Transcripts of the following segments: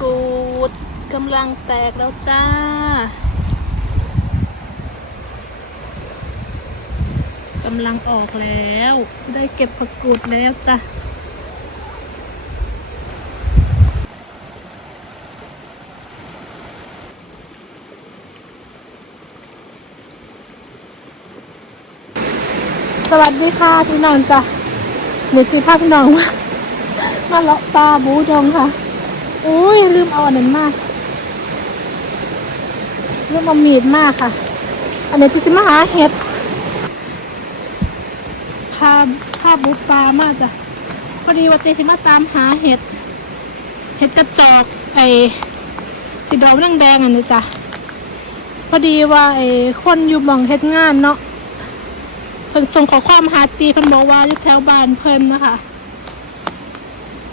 กูดกำลังแตกแล้วจ้า กำลังออกแล้ว จะได้เก็บผักกูดแล้วจ้ะสวัสดีค่ะพี่นองจ้ะเดี๋ยวตีภาพพี่น้องมามาเลาะปลาบูดองค่ะ โอ้ยลืมเอาอันนั้นมากลืมเอามีดมากค่ะ อันนี้ติสิมาหาเห็ดพาพาบูปลามากจ้ะพอดีว่าเจสิมาตามหาเห็ด เห็ดกระจอกไอ้สีดอกนั่งแดงอันนี้จ้ะพอดีว่าไอ้คนอยู่หมองเฮ็ดงานเนาะเพิ่นส่งขอความหาตีเพิ่นบอกว่าอยู่แถวบ้านเพิ่นนะคะ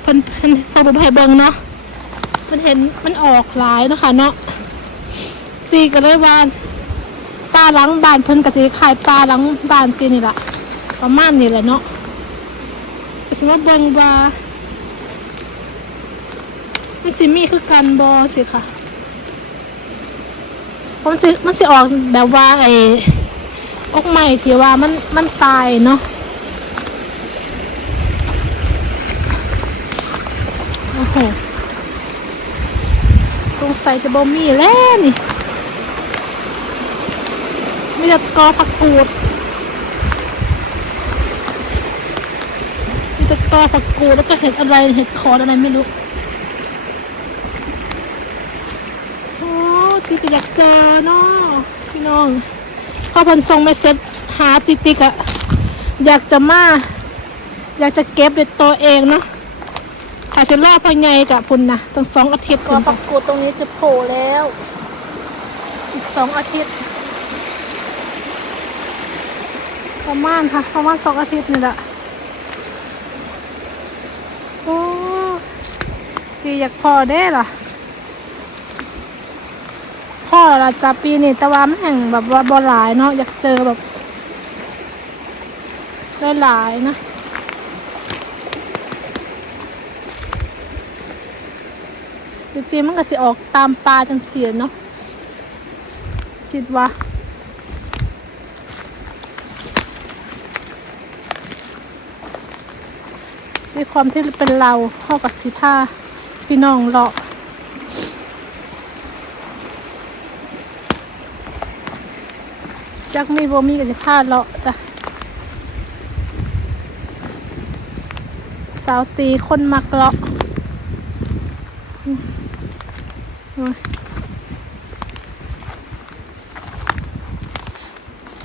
เพิ่นเพิ่นส่งรูปให้เบิ่งเนาะ เพิ่นเห็นมันออกหลายเนาะคะเนาะตีก็เลยว่าปลาหลังบานเพิ่นก็สิขายปลาหลังบานตีนี่แหละประมาณนี้แหละเนาะสิมาเบิ่งว่ามันสิมีคือกันบ่สิค่ะเพราะมันสิมันสิออกแบบว่าไอ้อกใหม่ที่ว่ามันมันตายเนาะโอ้โห สงสัยจะบ่มีแล้วนี่ไม่จะกอผักกูดมีแต่กอผักกูดแล้วก็เห็ดอะไรเห็ดคอนอะไรไม่รู้โอ้ติกอยากเจอเนาะพี่น้องพ่อพันทรงไม่เสร็จหาติติกอะอยากจะมา อยากจะเก็บด้วยตัวเองเนาะ ถ้าจะล่าภายในกับพุ่นนะต้องสองอาทิตย์ก็ปักกูดตรงนี้จะโผล่แล้ว อีกสองอาทิตย์ ประมาณค่ะ ประมาณสองอาทิตย์นี่แหละโอ้จีอยากพอได้ล่ะพ่อเราจะปีนี่แต่ว่ามันแห่งแบบว่าบ่หลายเนาะอยากเจอแบบหลายๆนะ จริงๆมันก็สิออกตามปลาจังเสียเนาะคิดว่าด้วยความที่เป็นเราพ่อกับสิผ้าพี่น้องเลาะจักมีโบมีก็จะพาเลาะจ้ะสาวตีคนมักเลาะอืมโอ้ย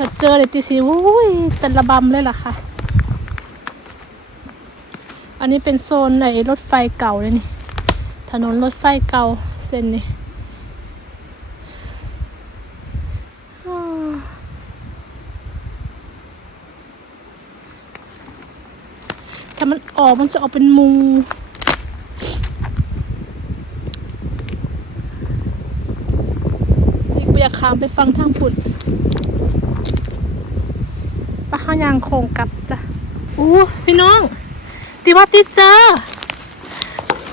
ถ้าเจอเดี๋ยตีสีวุ้ยแต่ระบำเลยล่ะค่ะ อันนี้เป็นโซนไหนรถไฟเก่าเลยนี่ ถนนรถไฟเก่าเส้นนี้ถ้ามันออกมันจะออกเป็นมูอีกไปอยากขามไปฟังทางผุด ปะข้าวยางโคงกลับจ้ะอู้พี่น้องตีว่าติดเจอ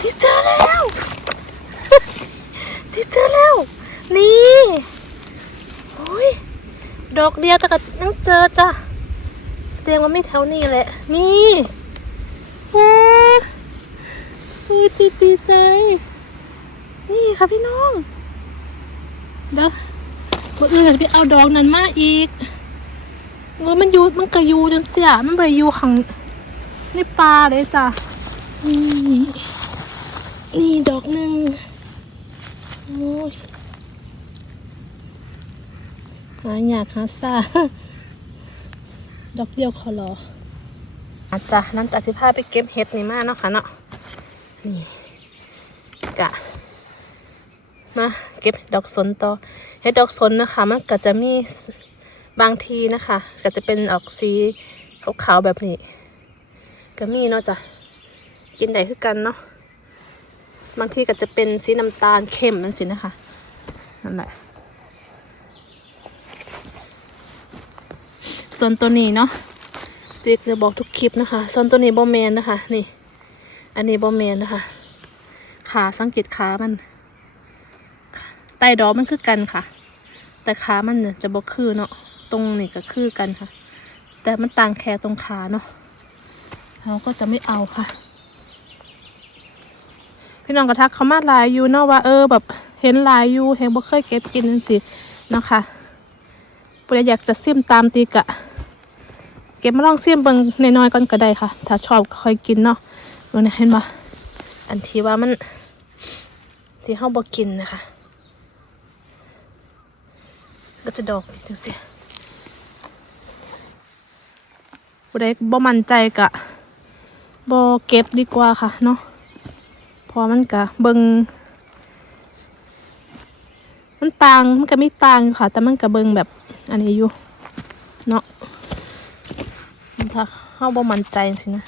ติดเจอแล้วติดเจอแล้ว นี่โอ้ยดอกเดียวแต่ก็ยังเจอจ้ะแสดงว่าไม่แถวนี้แหละ นี่ว้านี่ตีตีใจ นี่ค่ะพี่น้องเด้อคนอื่นอาจจะไปเอาดอกนั้นมาอีก ว่ามันอยู่มันกระยูจนเสีย มันไปอยู่ขังในปลาเลยจ้ะ นี่ นี่ดอกหนึ่งโอ้ยหาอยากหาซาดอกเดียวขอรออาจจะน้ำจาสิพาไปเก็บเห็ดนี่มาเนาะค่ะเนาะ นี่กะมาเก็บดอกสนต่อเห็ดดอกสนนะคะ มันก็จะมี บางทีนะคะ ก็จะเป็นออกสีขาวๆแบบนี้ ก็มีเนาะจ้ะกินได้คือกันเนาะบางทีก็จะเป็นสีน้ำตาลเข้มนั่นสินะคะนั่นแหละส่วนตัวนี้เนาะเด็กจะบอกทุกคลิปนะคะ ส่วนตัวนี้บอแมนนะคะ นี่ อันนี้บอแมนนะคะ ขาสังเกตขามันไตดอกมันคือกันค่ะ แต่ขามันเนี่ยจะบ่คือเนาะ ตรงนี่ก็คือกันค่ะ แต่มันต่างแค่ตรงขาเนาะเราก็จะไม่เอาค่ะ พี่น้องกระทักเขามาลายอยู่เนาะว่าเออแบบเห็นลายอยู่เห็นบ่เคยเก็บกินนั่นสิเนาะค่ะปุยอยากจะซิมตามตีกะ เก็บมาลองซิมเบิ่งน้อยๆก่อนก็ได้ค่ะ ถ้าชอบค่อยกินเนาะวันนี้เห็นบ่อันที่ว่ามันที่เฮาบ่กินนะคะ ก็จะดอกจังซี่ ผู้ใดบ่มั่นใจกะบ่เก็บดีกว่าค่ะเนาะเพอมันก็เบิงมันต่างมันก็ไมีต่างอยู่ค่ะ แต่มันก็เบิงแบบอันนี้อยู่เนาะถ้าเฮาบ่มั่นใจสินะ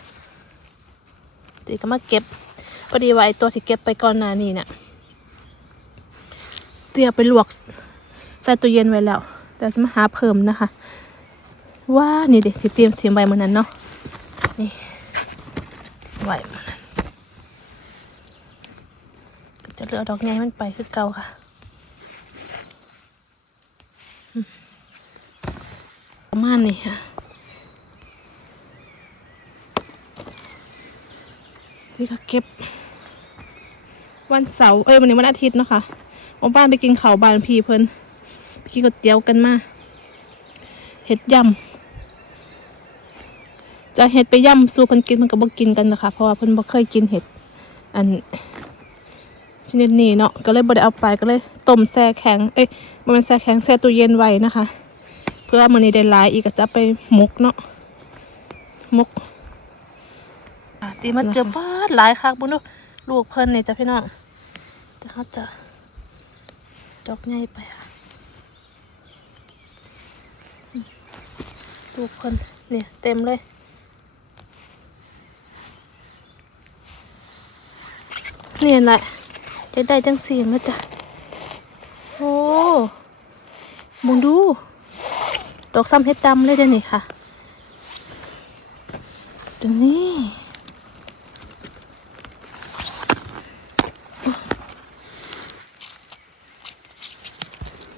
ตีก็มาเก็บพอดีว่าไอตัวที่เก็บไปก่อนหน้านี้เนี่ยเตียไปลวกใส่ตู้เย็นไว้แล้ว แต่จะมาหาเพิ่มนะคะ ว่านี่เด็ที่เตรียมเตรียมไว้เมื่อนั้นเนาะนี่ไว้มื้อนั้นก็จะเลือดอกไงมันไปคือเก่าค่ะประมาณนี้ค่ะที่เขาเก็บ วันเสาร์เอ้ยวันนี้วันอาทิตย์เนาะค่ะวันบ้านไปกินข้าวบานพีเพิ่นไปกินก๋วยเตี๋ยวกันมาเห็ดยำ จะเห็ดไปย่ำสู้เพิ่นกินมันก็บ่กินกันนะคะ เพราะว่าเพิ่นบ่เคยกินเห็ดอันชนิดนี้เนาะก็เลยบ่ได้เอาไปก็เลยต้มแช่แข็งเอ้ยบ่แมันแช่แข็งแช่ตู้เย็นไว้นะคะ เพื่อมื้อนี้ได้หลายอีกก็จะไปหมกเนาะหมกอะตีมาเจอบาดหลายคักบุญดูลูกเพิ่นนี่จ้ะพี่น้องแต่เขาจะดอกใหญ่ไปค่ะลูกเพิ่นเนี่ยเต็มเลย เนี่แหละจะได้จังเสียงนะจ๊ะโอ้มึงดู ดอกซ้ำเฮ็ดดำเลยเดี๋ยวนี้ค่ะตรงนี้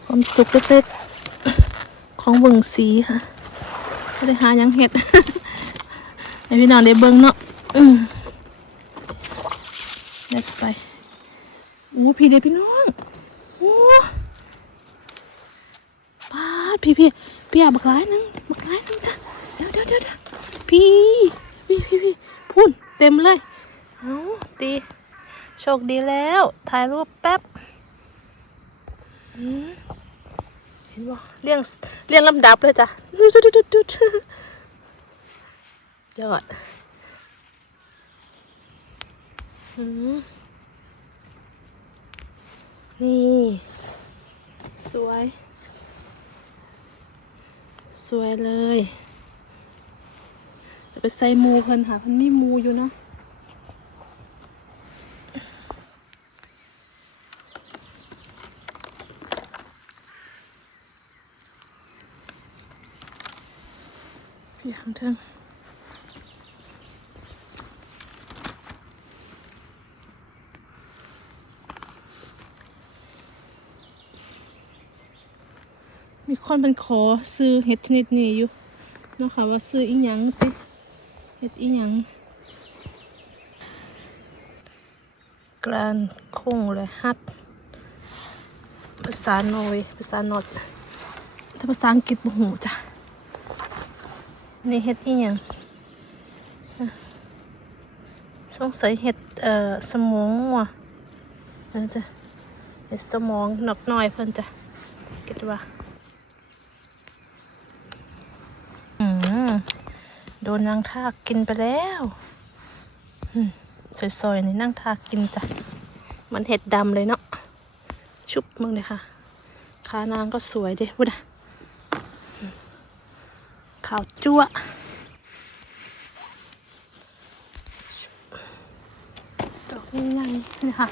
ความสุขเล็กๆของเบิงสีค่ะไม่ได้หายังเห็ด ให้พี่น้องได้เบิ่งเนาะอืม เล็กไปโอ้พี่ เด็พี่น้องโอ้ปาดพี่พี่พี่อาบักร้ายนึงบักร้ายนึงจ้ะเดี๋ยวเดี๋ยวเดี๋ยวเดี๋ยวพี่พี่พี่พี่พุ่นเต็มเลยเอาดีโชคดีแล้ว ถ่ายรูปแป๊บอืมเห็นบ่เรียงเรียงลำดับเลยจ้ะดุดดุดดุดดุดยอดอืม นี่ สวย สวยเลย จะไปใส่มูเพิ่นหาเพิ่นมีมูอยู่เนาะพี่างเทิง คนเป็นขอซื้อเห็ดชนิดนี้อยู่นะคะว่าซื้ออีหยังติเห็ดอีหยังกลานคงเลยฮัดภาษานอยภาษานอดถ้าภาษาอังกฤษบ่หูจ้ะนี่เห็ดอีหยังสงสัยเห็ดเอ่อสมองว่ะนั่นจ้ะเห็ดสมองหนอกหน่อยเพิ่นจ้ะคิดว่า อืม โดนนางทากกินไปแล้วสวยๆนี่นั่งทากกินจ้ะ มันเห็ดดำเลยเนาะ ชุบมึงเลยค่ะ ขานางก็สวยเด้วุ้ดะอืมขาวจั่วดอกใหญ่ๆนี่ค่ะ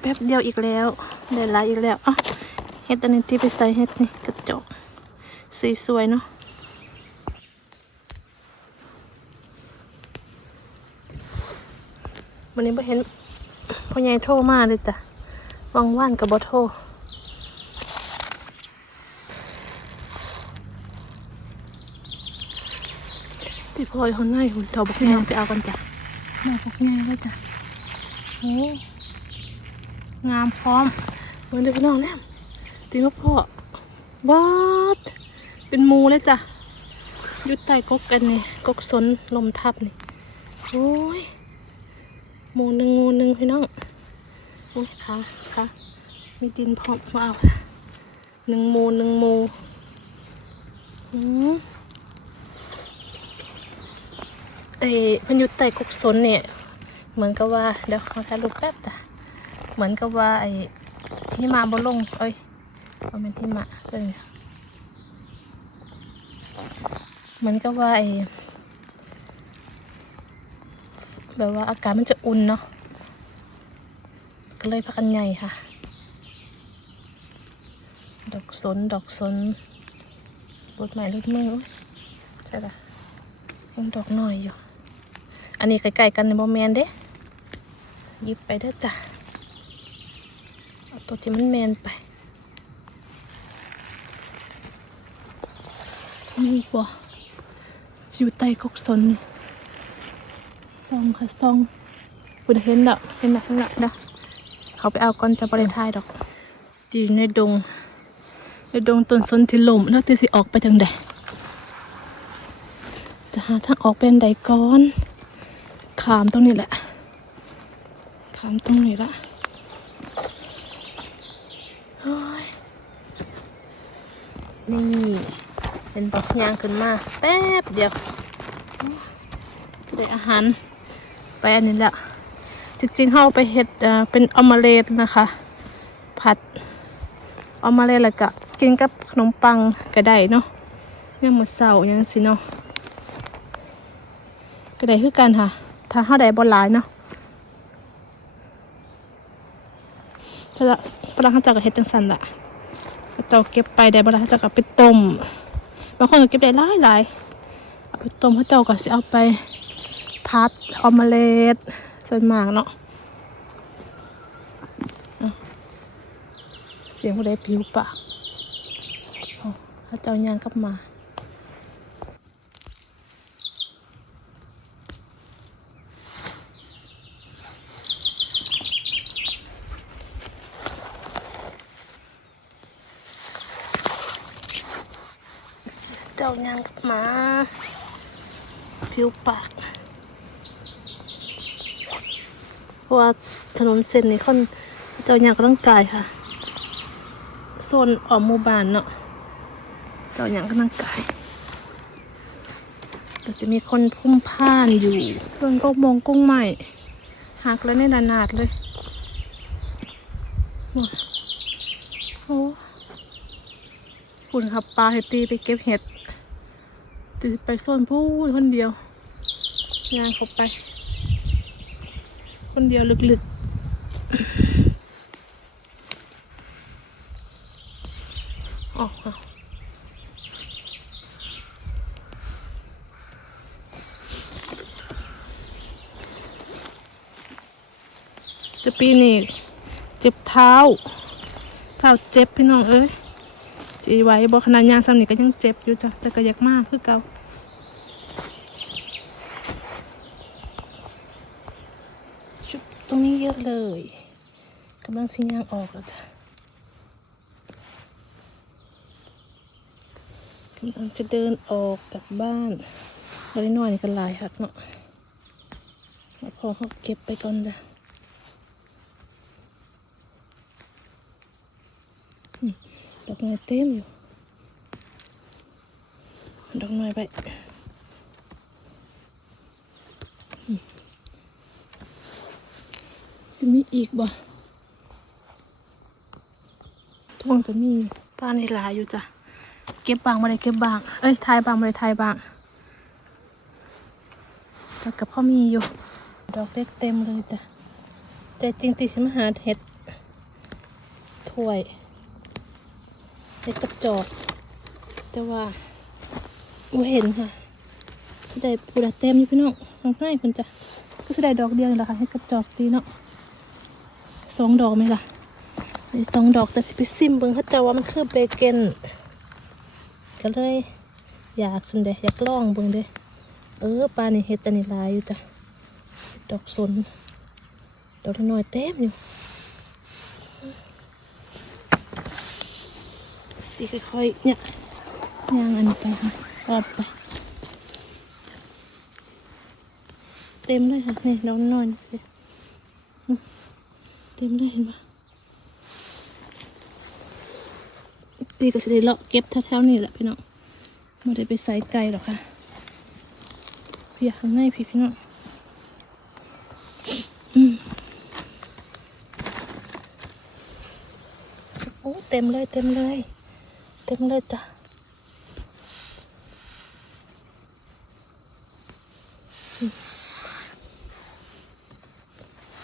แป๊บเดียวอีกแล้วได้หลายอีกแล้วอะเห็ดอันนี้ที่ไปใส่เห็ดนี่กระจกสีสวยเนาะ วันนี้ไม่เห็นพ่อใหญ่โทรมาเลยจ้ะวังว่านกับบโทรที่พ่อยเขาหน้าหุ่นเถาบักแงไปเอากันจ้ะมาบักแงเลยจ้ะโอ้งามพร้อมเหมือนเด็กน้องแล้วจริงว่าพ่อวาดเป็นหมูเลยจ้ะอยุดใต้กกกันนี่กกสนลมทับนี่โอ้ย หมูหนึ่งงูหนึ่งพี่น้องโอ้ยค่ะค่ะมีดินพร้อมมาเอาหนึ่งหมูหนึ่งหมูอืมเอ้มันอยู่ใต้กกสนเนี่ย เหมือนกับว่าเดี๋ยวขอถ่ายรูปแป๊บจ้ะเหมือนกับว่าไอ้ที่มาบนลงเอ้ยเอาเป็นที่มาเลยเหมือนกับว่าไอ้ แบบว่าอากาศมันจะอุ่นเนาะก็เลยพักกันใหญ่ค่ะ ดอกสนดอกสนรถใหม่รถมือใช่ละยังดอกหน้อยอยู่ อันนี้ใกล้ๆกันในโมแมนเด้ยิบไปเด้อจ้ะเอาตัวที่มันแมนไปนี่กว่าชิวไตกกสนนี่ ซองค่ะซองคุณเห็นดอกเห็นแบบนั้นแหละเด้อเขาไปเอาก่อนจะบริทายดอกจีในดง ในดงต้นสนที่ลมแล้วที่สิออกไปทางใดจะหาทางออกเป็นใดก่อนขามตรงนี้แหละขามตรงนี้ละโอ้ยนี่เป็นบอกยางขึ้นมา แป๊บเดียวได้อาหาร ไปอันนี้แหละจริงๆเขาเอาไปเห็ดเป็นออมเลตนะคะ ผัดออมเลตแล้วก็กินกับขนมปังก็ได้เนาะยังหมือเสาร์ยังสิเนาะก็ได้คือกันค่ะ ถ้าเขาได้บหลายเนาะถ้าละฝรั่งเขาจะก็เห็ดจังสันละเขาจ้าเก็บไปได้บหลายเขาจะก็ไปต้มบางคนก็เก็บได้หลายหลายเอาไปต้มเขาเจ้าก็สิเอาไป พัดออมเล็ตส่วนมากเนาะเสียงผู้ใดผิวปากเขาเจ้ายางกลับมาเจ้ายางกลับมาผิวปาก เพราะว่า ถนนเส้นนี้ค่อนเจ้าอยางกำลังกายค่ะโซนออกหมู่บ้านเนาะเจ้าอยางกำลังกายก็จะมีคนพุ่มพ่านอยู่เพื่อนก็มองกุ้งใหม่หักแล้วในนานาดเลยโอ้โอ้คุณขับปลาเฮดตีไปเก็บเห็ดตีไปโซนพูดคนเดียวงานเขาไป คนเดียวลึกๆ อ๋อเอาจะปีนี่เจ็บเท้า เท้าเจ็บพี่น้องเอ้ยสีไว้บอกขนาดยางซ้ำนี่ก็ยังเจ็บอยู่จ้ะแต่ก็อยากมากคือเก่าชุดตรงนี้เยอะเลยำลังชิ้นยางออกแล้วจ้ะกำลังจะเดินออกจากบ้านเราได้น้อยนี่ก็หลายหักเนาะแล้วพอเขาเก็บไปก่อนจ้ะดอกไม้เต็มอยู่ ดอกไม้ไปจะมีอีกบ่ ทุกคนก็มีป้าในหลายอยู่จ้ะ เก็บบางมาเลยเก็บบาง เอ้ยทายบางมาเลยทายบางแต่กับพ่อมีอยู่ ดอกเล็กเต็มเลยจ้ะ ใจจริงติสิมหาเห็ดถ้วยเห็ดกระจอกแต่ว่าไม่เห็นค่ะจะได้ปูดาเต็มอยู่พี่น้องน้องให้เพิ่นจ้ะก็จะได้ดอกเดียวนี่แหละค่ะเห็ดกระจอกดีเนาะสองดอกไหมล่ะ ได้องดอกแต่สิไปซิมเบิ่งเขาเจะว่ามันคือเบเกนก็เลยอยากสันเดอยากลองเบิ่งเด้เออปลานี่เฮ็ดตานิลายอยู่จ้ะดอกสนดอกน้อยเต็มอยู่ตีค่อยๆเนี่ยย่างอันนี้ไปค่ะออบไป เต็มเลยค่ะนี่ดอกน้อยๆนี่สิเต็มเลยเห็นปะ ตีก็จะได้เลาะเก็บแถวๆนี่แหละพี่น้องไม่ได้ไปใส่ไก่หรอกค่ะพี่ข้างในพี่พี่น้องอืมโอ้เต็มเลยเต็มเลย เต็มเลยจ้ะ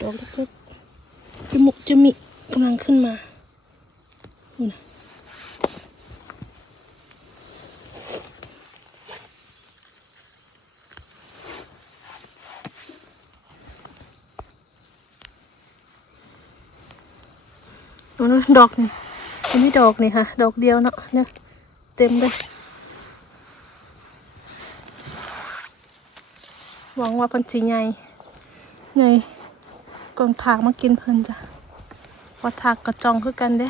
ดอกเล็กๆจมุกจมิกำลังขึ้นมานี่นะ โอ้นั่นดอกนี่อันนี้ดอกนี่ค่ะ ดอกเดียวเนาะเนี่ยเต็มเลยหวังว่าเพันสีใหญ่ใหญ่กองถากมากินเพิ่นจ้ะว่าถากกระจองคือกันเด้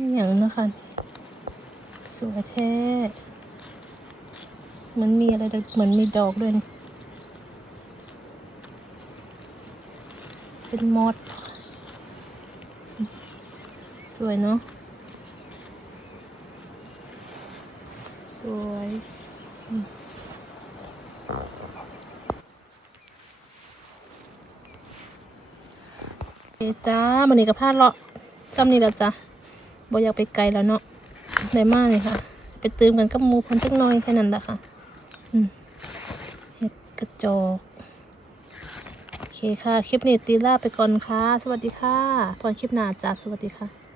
นี่อย่างนั้นนะคะสวยแท้เหมันมีอะไรด้วย เหมือนมีดอกด้วย เป็นมอด สวยเนาะ สวยเจ้ามันนี้กับพลาดเลาะซ้ำนี่แหละจ้ะบ่อยากไปไกลแล้วเนาะได้มากเลยค่ะ ไปเติมกันกับมูพันจักน้อยแค่นั้นแหละค่ะ อืม กระจก โอเคค่ะ คลิปนี้ตีล่าไปก่อนค่ะ สวัสดีค่ะพอคลิปหน้าจ้าสวัสดีค่ะ